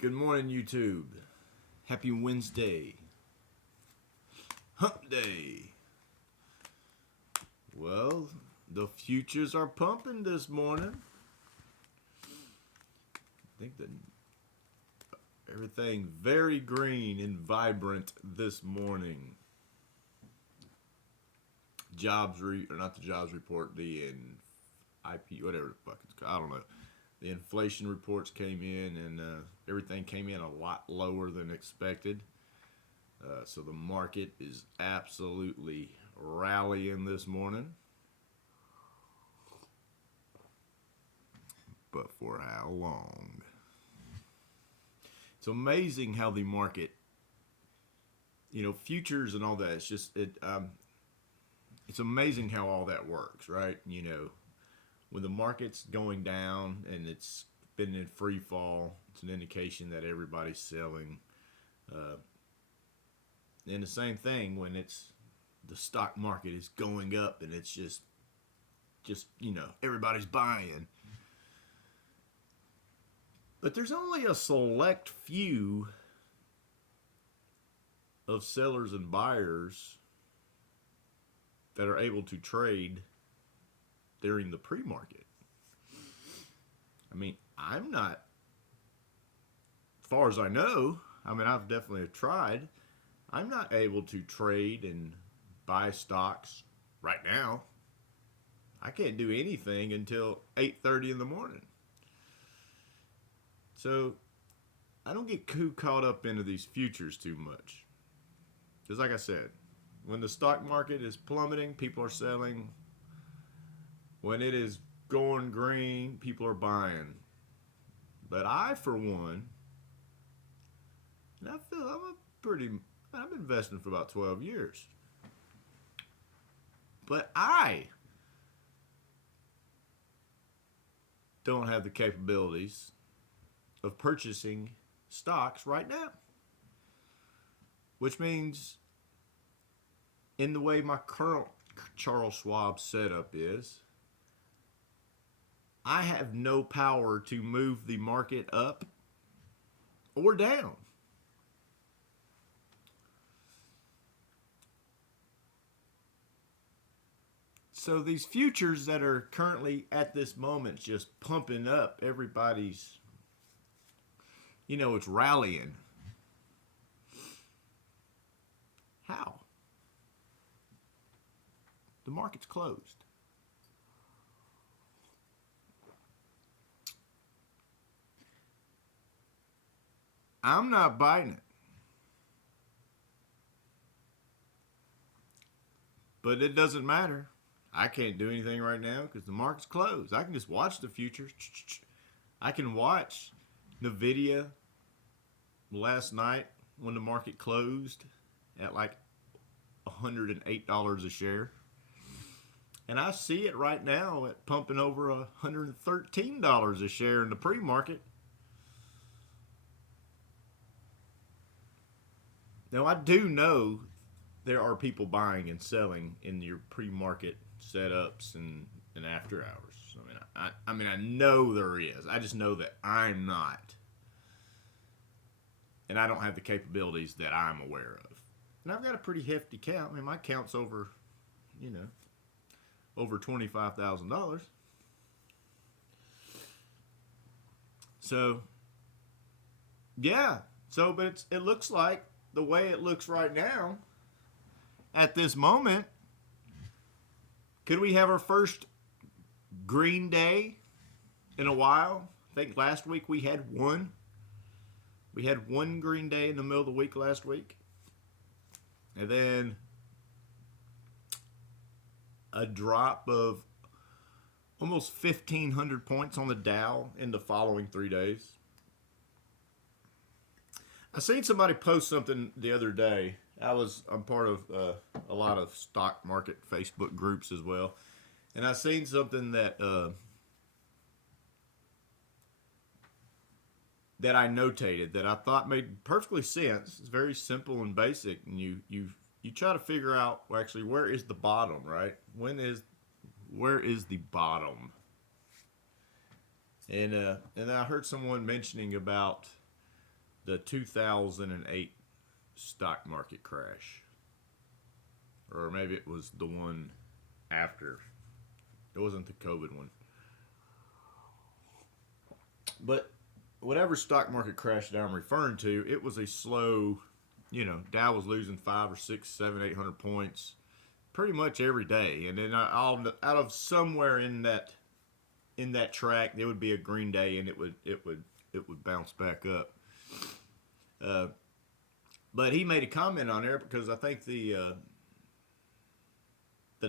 Good morning, YouTube. Happy Wednesday. Hump Day. Well, the futures are pumping this morning. I think that everything very green and vibrant this morning. Not the jobs report, the IP, whatever the fuck it's called. I don't know. The inflation reports came in, and everything came in a lot lower than expected. So the market is absolutely rallying this morning. But for how long? It's amazing how the market, futures and all that. It's amazing how all that works, right? When the market's going down and it's been in free fall, it's an indication that everybody's selling. And the same thing when the stock market is going up and it's just everybody's buying. But there's only a select few of sellers and buyers that are able to trade during the pre-market. I'm not, as far as I know, I've definitely tried. I'm not able to trade and buy stocks right now. I can't do anything until 8:30 in the morning. So I don't get too caught up into these futures too much. Because like I said, when the stock market is plummeting, people are selling. When it is going green, people are buying. But I, for one, and I feel I'm investing for about 12 years. But I don't have the capabilities of purchasing stocks right now. Which means, in the way my current Charles Schwab setup is, I have no power to move the market up or down. So these futures that are currently at this moment just pumping up, everybody's, it's rallying. How? The market's closed. I'm not buying it. But it doesn't matter. I can't do anything right now because the market's closed. I can just watch the futures. I can watch Nvidia last night when the market closed at like $108 a share. And I see it right now at pumping over $113 a share in the pre-market. Now, I do know there are people buying and selling in your pre-market setups and after hours. I know there is. I just know that I'm not. And I don't have the capabilities that I'm aware of. And I've got a pretty hefty count. My count's over $25,000. So, yeah. But it looks like the way it looks right now, at this moment, could we have our first green day in a while? I think last week we had one. We had one green day in the middle of the week last week. And then a drop of almost 1,500 points on the Dow in the following 3 days. I seen somebody post something the other day. I'm part of a lot of stock market Facebook groups as well, and I seen something that I notated that I thought made perfectly sense. It's very simple and basic, and you try to figure out, well, actually, where is the bottom, right? Where is the bottom? And I heard someone mentioning about the 2008 stock market crash. Or maybe it was the one after. It wasn't the COVID one. But whatever stock market crash that I'm referring to, it was a slow, Dow was losing 5 or 6, 7, 800 points pretty much every day. And then out of somewhere in that track, there would be a green day, and it would bounce back up. But he made a comment on there because I think the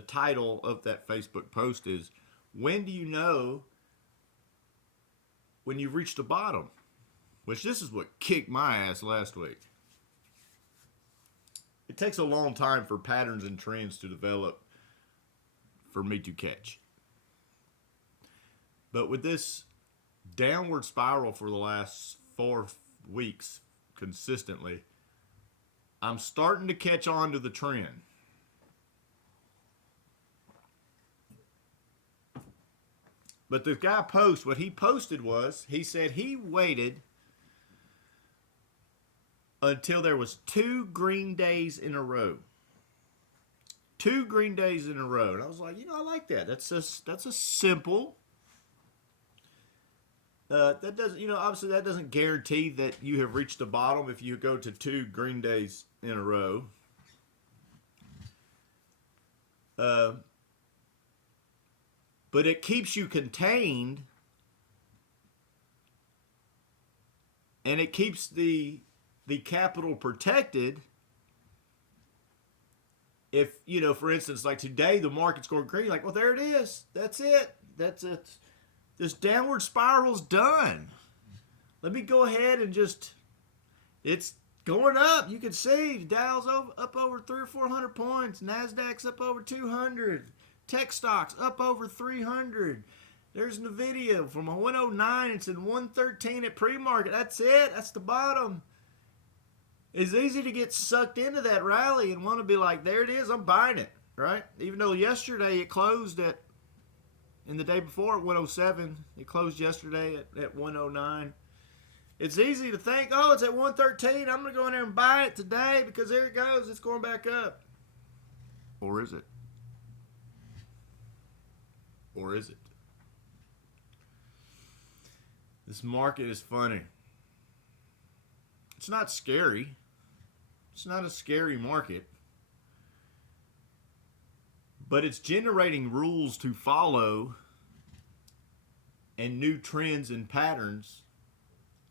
title of that Facebook post is, when do you know when you've reached the bottom? Which this is what kicked my ass last week. It takes a long time for patterns and trends to develop for me to catch. But with this downward spiral for the last 4 weeks consistently, I'm starting to catch on to the trend. But the guy what he posted was, he said he waited until there was 2 green days in a row. 2 green days in a row. And I was like, I like that. That's a simple. That doesn't, obviously that doesn't guarantee that you have reached the bottom if you go to 2 green days in a row. But it keeps you contained, and it keeps the capital protected. If, for instance, like today, the market's going green, like, well, there it is. That's it. That's it. This downward spiral's done. Let me go ahead and it's going up. You can see Dow's up over 300 or 400 points. NASDAQ's up over 200. Tech stocks up over 300. There's Nvidia from a 109. It's in 113 at pre-market. That's it. That's the bottom. It's easy to get sucked into that rally and want to be like, there it is. I'm buying it, right? Even though yesterday it closed in the day before at 107. It closed yesterday at 109. It's easy to think, oh, it's at 113. I'm going to go in there and buy it today because there it goes. It's going back up. Or is it? Or is it? This market is funny. It's not scary. It's not a scary market. But it's generating rules to follow and new trends and patterns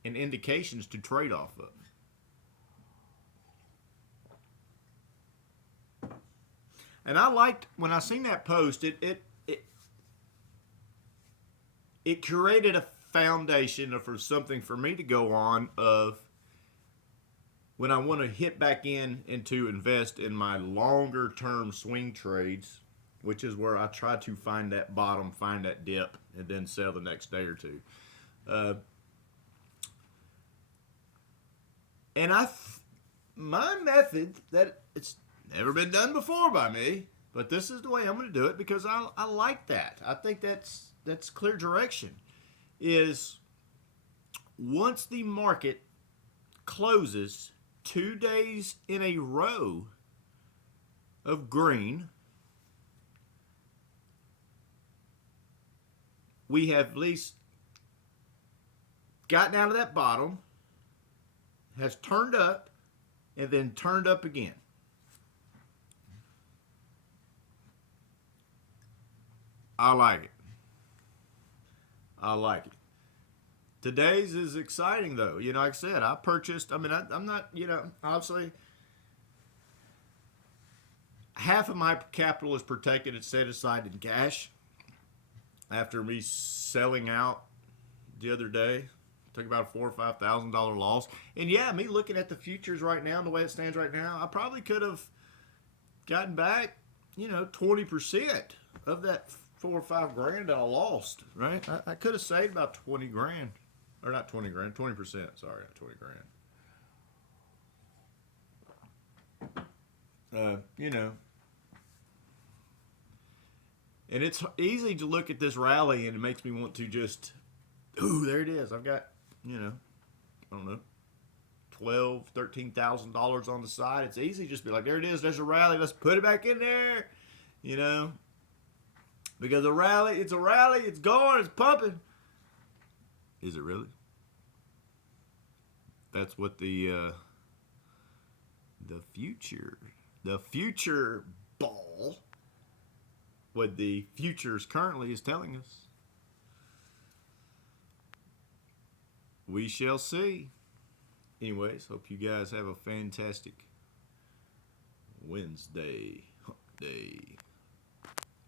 and indications to trade off of. And I liked, when I seen that post, it created a foundation for something for me to go on of when I want to hit back and to invest in my longer term swing trades, which is where I try to find that bottom, find that dip, and then sell the next day or two. And my method, that it's never been done before by me, but this is the way I'm going to do it because I like that. I think that's clear direction. Is once the market closes 2 days in a row of green, we have at least gotten out of that bottom, has turned up, and then turned up again. I like it. I like it. Today's is exciting, though. Like I said, I purchased, I'm not, obviously, half of my capital is protected. It's set aside in cash. After me selling out the other day, took about a $4,000 or $5,000 loss. And yeah, me looking at the futures right now, the way it stands right now, I probably could have gotten back, 20% of that $4 or $5 grand that I lost, right? I could have saved about 20 grand. Or not 20 grand, 20%. Sorry, not 20 grand. And it's easy to look at this rally and it makes me want to just, ooh, there it is. I've got, I don't know, $13,000 on the side. It's easy. Just be like, there it is. There's a rally. Let's put it back in there. You know, because a rally, it's going, it's pumping. Is it really? That's what the future ball, what the futures currently is telling us. We shall see. Anyways, hope you guys have a fantastic Wednesday. Hump day.